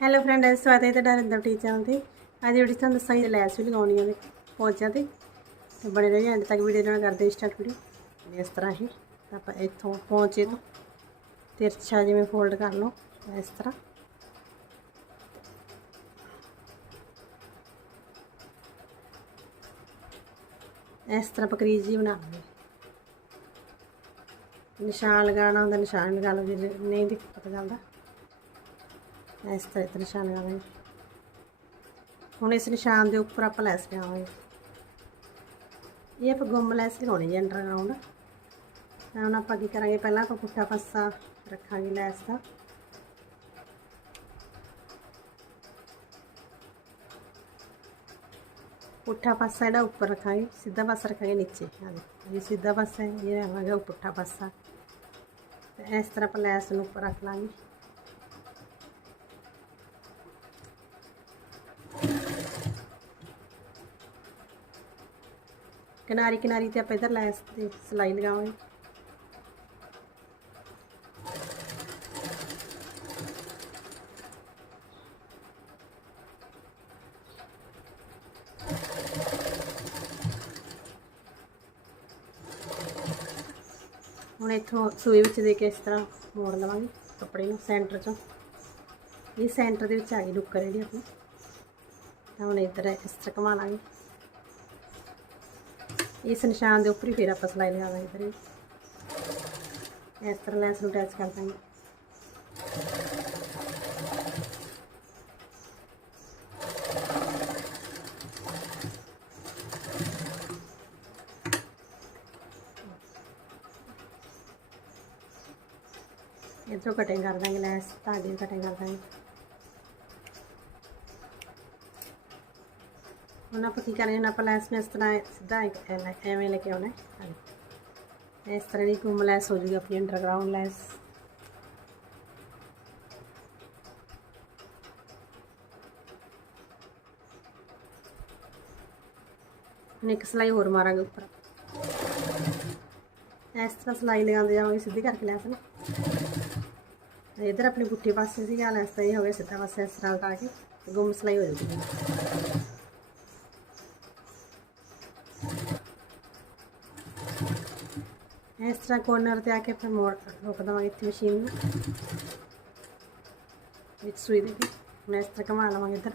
Hello friend ਸਵਾਗਤ ਹੈ ਤੁਹਾਡਾ ਰਿੰਦਰ ਟੀਚਰ ਚੈਨਲ ਤੇ। ਅੱਜ ਜਿਹੜੀ ਤੁਹਾਨੂੰ ਦੱਸਾਂਗੇ ਲੈਸ ਵੀ ਲਗਾਉਣੀ ਹੈ ਪਹੁੰਚਿਆ ਤੇ। ਤੇ ਬੜੇ ਰਹੀ ਐਂਡ ਤੱਕ ਵੀਡੀਓ ਨਾਲ ਕਰਦੇ ਸਟਾਰਟ ਵੀਡੀਓ ਇਸ ਤਰ੍ਹਾਂ ਹੀ ਆਪਾਂ ਇੱਥੋਂ ਪਹੁੰਚੇ ਤੋਂ ਤਿਰਛਾ ਜਿਵੇਂ ਫੋਲਡ ਕਰ ਲਓ, ਇਸ ਤਰ੍ਹਾਂ। ਇਸ ਤਰ੍ਹਾਂ ਪਕਰੀਜ ਜੀ ਬਣਾ ਲਓ ਨਿਸ਼ਾਨ ਲਗਾਉਣਾ ਹੁੰਦਾ, ਨਿਸ਼ਾਨ ਲਗਾ ਲਓ, ਜੇ ਨਹੀਂ ਪਤਾ ਚੱਲਦਾ। ਇਸ ਤਰ੍ਹਾਂ ਤੇ ਨਿਸ਼ਾਨ ਲਗਾਵਾਂਗੇ। ਹੁਣ ਇਸ ਨਿਸ਼ਾਨ ਦੇ ਉੱਪਰ ਆਪਾਂ ਲੈਸ ਲਗਾਵਾਂਗੇ ਇਹ ਆਪਾਂ ਗੁੰਮ ਲੈਸ ਲਗਾਉਣੀ ਹੈ ਅੰਡਰਗਰਾਉਂਡ ਤਾਂ ਹੁਣ ਆਪਾਂ ਕੀ ਕਰਾਂਗੇ, ਪਹਿਲਾਂ ਆਪਾਂ ਪੁੱਠਾ ਪਾਸਾ ਰੱਖਾਂਗੇ ਲੈਸ ਦਾ। ਪੁੱਠਾ ਪਾਸਾ ਇਹਦਾ ਉੱਪਰ ਰੱਖਾਂਗੇ, ਸਿੱਧਾ ਪਾਸਾ ਰੱਖਾਂਗੇ ਨੀਚੇ। ਆ ਇਹ ਸਿੱਧਾ ਪਾਸਾ ਹੈ, ਇਹ ਰਹਾਂਗਾ ਪੁੱਠਾ ਪਾਸਾ ਤੇ ਇਸ ਤਰ੍ਹਾਂ ਆਪਾਂ ਲੈਸ ਨੂੰ ਉੱਪਰ ਰੱਖ ਲਾਂਗੇ। ਕਿਨਾਰੀ ਕਿਨਾਰੀ ਤੇ ਆਪਾਂ ਇਧਰ ਲੈਸ ਤੇ ਸਲਾਈ ਲਗਾਵਾਂਗੇ ਹੁਣ ਇੱਥੋਂ ਸੂਈ ਵਿੱਚ ਦੇ ਕੇ ਇਸ ਤਰ੍ਹਾਂ ਮੋੜ ਲਵਾਂਗੇ ਕੱਪੜੇ ਨੂੰ ਸੈਂਟਰ ਚੋਂ ਇਹ ਸੈਂਟਰ ਦੇ ਵਿੱਚ ਆ ਗਈ ਨੁੱਕਰ ਜਿਹੜੀ ਆਪਣੀ ਤਾਂ ਹੁਣ ਇੱਧਰ ਇਸ ਤਰ੍ਹਾਂ ਘੁਮਾ ਲਾਂਗੇ ਇਸ ਨਿਸ਼ਾਨ ਦੇ ਉੱਪਰ ਹੀ ਫਿਰ ਆਪਾਂ ਸਲਾਈ ਲਗਾਵਾਂਗੇ ਇੱਧਰ ਵੀ ਇਸ ਤਰ੍ਹਾਂ ਲੈਸ ਨੂੰ ਅਟੈਚ ਕਰ ਦਾਂਗੇ ਇੱਧਰੋਂ ਕਟਿੰਗ ਕਰ ਦਾਂਗੇ ਲੈਸ ਧਾਗੇ ਦੀ ਕਟਿੰਗ ਕਰ ਦਾਂਗੇ ఉన్నప్పటికీ ఉన్నప్పుడు లాస్ట్ వేస్తున్నా సిద్ధా ఏమైనా ఉన్నాయి అది इस तरह की गुम लैस हो जाएगी अपनी अंडरग्राउंड लैस एक सिलाई होर मारा उपर इस तरह सिलाई लगाते जाओगे सीधी करके लैस ना इधर अपनी पुट्ठी पास से लैस तो ये हो गया सीधा पास इस तरह उठा के गुम सिलाई हो जाएगी ਇਸ ਤਰ੍ਹਾਂ ਲਗਾ ਕੇ ਤੇ ਗੁੰਮ ਸਲਾਈ ਹੋ ਜੂਗੀ ਇਸ ਤਰ੍ਹਾਂ ਕੋਰਨਰ ਤੇ ਆ ਕੇ ਫਿਰ ਮੋੜ ਰੋਕ ਦਵਾਂਗੇ ਇੱਥੇ ਮਸ਼ੀਨ ਨੂੰ ਵਿੱਚ ਸੂਈ ਦੇ ਕੇ ਹੁਣ ਇਸ ਤਰ੍ਹਾਂ ਘੁਮਾ ਲਵਾਂਗੇ ਇੱਧਰ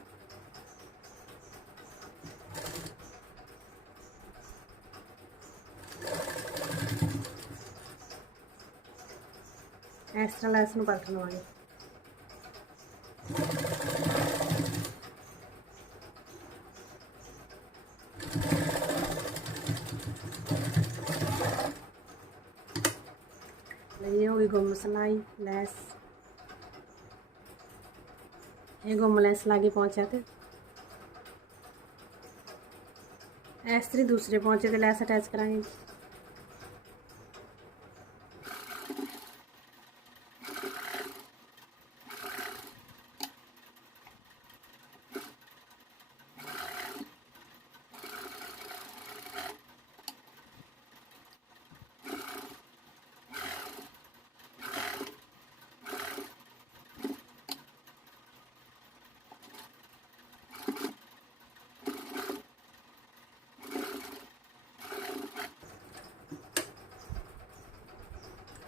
ਇਸ ਤਰ੍ਹਾਂ ਲੈਸ ਨੂੰ ਪਲਟ ਲਵਾਂਗੇ गोम सलाई लैस ये गोम लैस लागे पहुँचा इस ऐसे दूसरे पहुँचे तो लैस अटैच कराएँगे।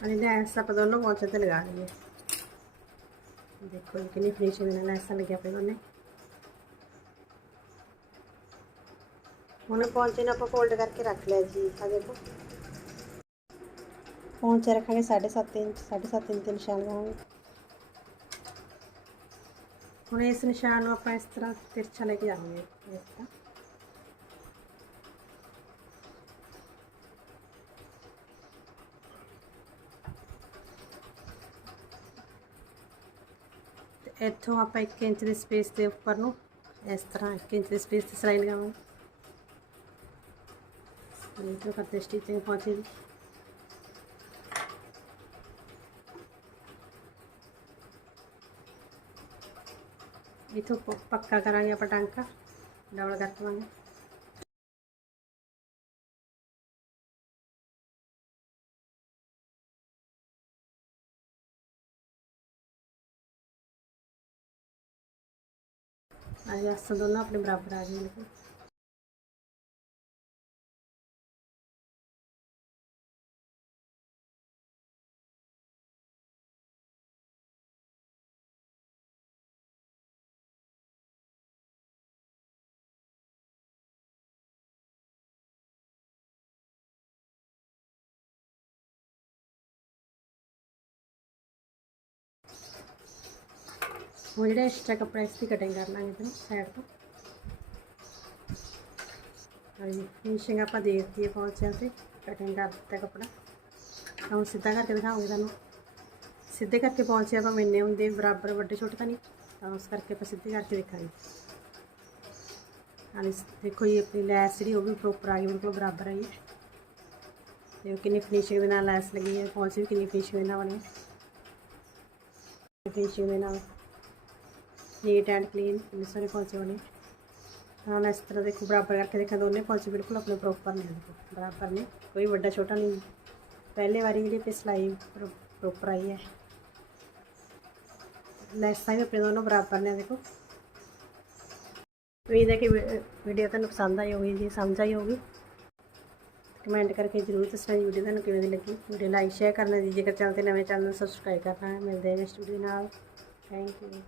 ਤੇ ਲੈਸ ਅਟੈਚ ਕਰਾਂਗੇ आणि ਲੈਸ ਆਪਾਂ ਦੋਨੋਂ ਪਹੁੰਚੇ ਤੇ ਲਗਾ ਲਈਏ। ਦੇਖੋ ਇਹ ਨੂੰ ਆਪਾਂ ਫੋਲਡ ਕਰਕੇ ਰੱਖ ਲਿਆ ਜੀ ਆ ਦੇਖੋ। ਪਹੁੰਚੇ ਰੱਖਾਂਗੇ 7.5 ਇੰਚ 7.5 ਇੰਚ ਦੇ ਨਿਸ਼ਾਨ ਲਗਾਵਾਂਗੇ ਹੁਣ ਇਸ ਨਿਸ਼ਾਨ ਨੂੰ ਆਪਾਂ ਇਸ ਤਰ੍ਹਾਂ ਤਿਰਛਾ ਲੈ ਕੇ ਜਾਵਾਂਗੇ, ਇਸ ਤਰ੍ਹਾਂ। ਇੱਥੋਂ ਆਪਾਂ 1 ਇੰਚ ਦੀ ਸਪੇਸ ਦੇ ਉੱਪਰ ਨੂੰ ਇਸ ਤਰ੍ਹਾਂ 1 ਇੰਚ ਦੀ ਸਪੇਸ ਤੇ ਸਿਲਾਈ ਲਗਾਵਾਂਗੇ ਇਹ ਤੋਂ ਕਰਤੇ ਸਟਿਚਿੰਗ ਪਹੁੰਚੇ ਜੀ ਇਥੋਂ ਪੱਕਾ ਕਰਾਂਗੇ ਆਪਾਂ ਟਾਂਕਾ ਡਬਲ ਕਰ आज आसन दोनों अपने बराबर आ गए ਉਹ ਜਿਹੜਾ ਐਕਸਟਰਾ ਕੱਪੜਾ ਇਸ ਦੀ ਕਟਿੰਗ ਕਰ ਲਾਂਗੇ ਫਿਰ ਸਾਈਡ ਤੋਂ। ਹਾਂਜੀ ਫਿਨਿਸ਼ਿੰਗ ਆਪਾਂ ਦੇ ਦਿੱਤੀ ਹੈ ਪਹੁੰਚਿਆ ਤੇ ਕਟਿੰਗ ਕਰ ਦਿੱਤਾ ਕੱਪੜਾ। ਤਾਂ ਹੁਣ ਸਿੱਧਾ ਕਰਕੇ ਦਿਖਾਉਂਗੀ ਤੁਹਾਨੂੰ। ਸਿੱਧੇ ਕਰਕੇ ਪਹੁੰਚਿਆ ਆਪਾਂ ਮੈਨੇ ਹੁੰਦੇ ਬਰਾਬਰ ਵੱਡੇ ਛੋਟੇ ਤਾਂ ਨਹੀਂ। ਤਾਂ ਉਸ ਕਰਕੇ ਆਪਾਂ ਸਿੱਧੇ ਕਰਕੇ ਦੇਖਾਂਗੇ। ਹਾਂ ਦੇਖੋ ਜੀ, ਆਪਣੀ ਲੈਸ ਜਿਹੜੀ ਉਹ ਵੀ ਪ੍ਰੋਪਰ ਆ ਗਈ ਬਿਲਕੁਲ ਬਰਾਬਰ ਆਈ ਹੈ ਤੇ ਕਿੰਨੀ ਫਿਨਿਸ਼ਿੰਗ ਦੇ ਨਾਲ ਲੈਸ ਲੱਗੀ ਹੈ ਪਹੁੰਚ ਵੀ ਕਿੰਨੀ ਫਿਨਿਸ਼ਿੰਗ ਦੇ ਨਾਲ ਬਣੀ ਫਿਨਿਸ਼ਿੰਗ ਦੇ ਨਾਲ। ਨੀਟ ਐਂਡ ਕਲੀਨ ਕਿੰਨੇ ਸਾਰੇ ਪਹੁੰਚੇ ਹੋਣੇ ਹੁਣ ਇਸ ਤਰ੍ਹਾਂ ਦੇਖੋ, ਬਰਾਬਰ ਕਰਕੇ ਦੇਖਾਂ ਦੋਨੇ ਪਹੁੰਚੇ ਬਿਲਕੁਲ ਆਪਣੇ ਪ੍ਰੋਪਰ ਨੇ। ਦੇਖੋ ਬਰਾਬਰ ਨੇ, ਕੋਈ ਵੱਡਾ ਛੋਟਾ ਨਹੀਂ। ਪਹਿਲੇ ਵਾਰੀ ਜਿਹੜੀ ਤੇ ਸਿਲਾਈ ਪ੍ਰੋਪਰ ਆਈ ਹੈ। ਲੈਸਾਂ ਵੀ ਆਪਣੇ ਦੋਨੋਂ ਬਰਾਬਰ ਨੇ, ਦੇਖੋ। ਉਮੀਦ ਹੈ ਕਿ ਵੀਡੀਓ ਤੁਹਾਨੂੰ ਪਸੰਦ ਆਈ ਹੋਵੇਗੀ, ਜੀ ਸਮਝ ਆਈ ਹੋਵੇਗੀ। ਕਮੈਂਟ ਕਰਕੇ ਜਰੂਰ ਦੱਸਣਾ ਜੀ ਵੀਡੀਓ ਤੁਹਾਨੂੰ ਕਿਵੇਂ ਦੀ ਲੱਗੀ। ਵੀਡੀਓ ਲਾਈਕ ਸ਼ੇਅਰ ਕਰਨਾ ਜੀ, ਜੇਕਰ ਚੈਨਲ ਤੇ ਨਵੇਂ, ਚੈਨਲ ਨੂੰ ਸਬਸਕ੍ਰਾਈਬ ਕਰਨਾ ਹੈ। ਮਿਲਦੇ ਹਾਂ ਨੈਕਸਟ ਵੀਡੀਓ ਨਾਲ। Thank you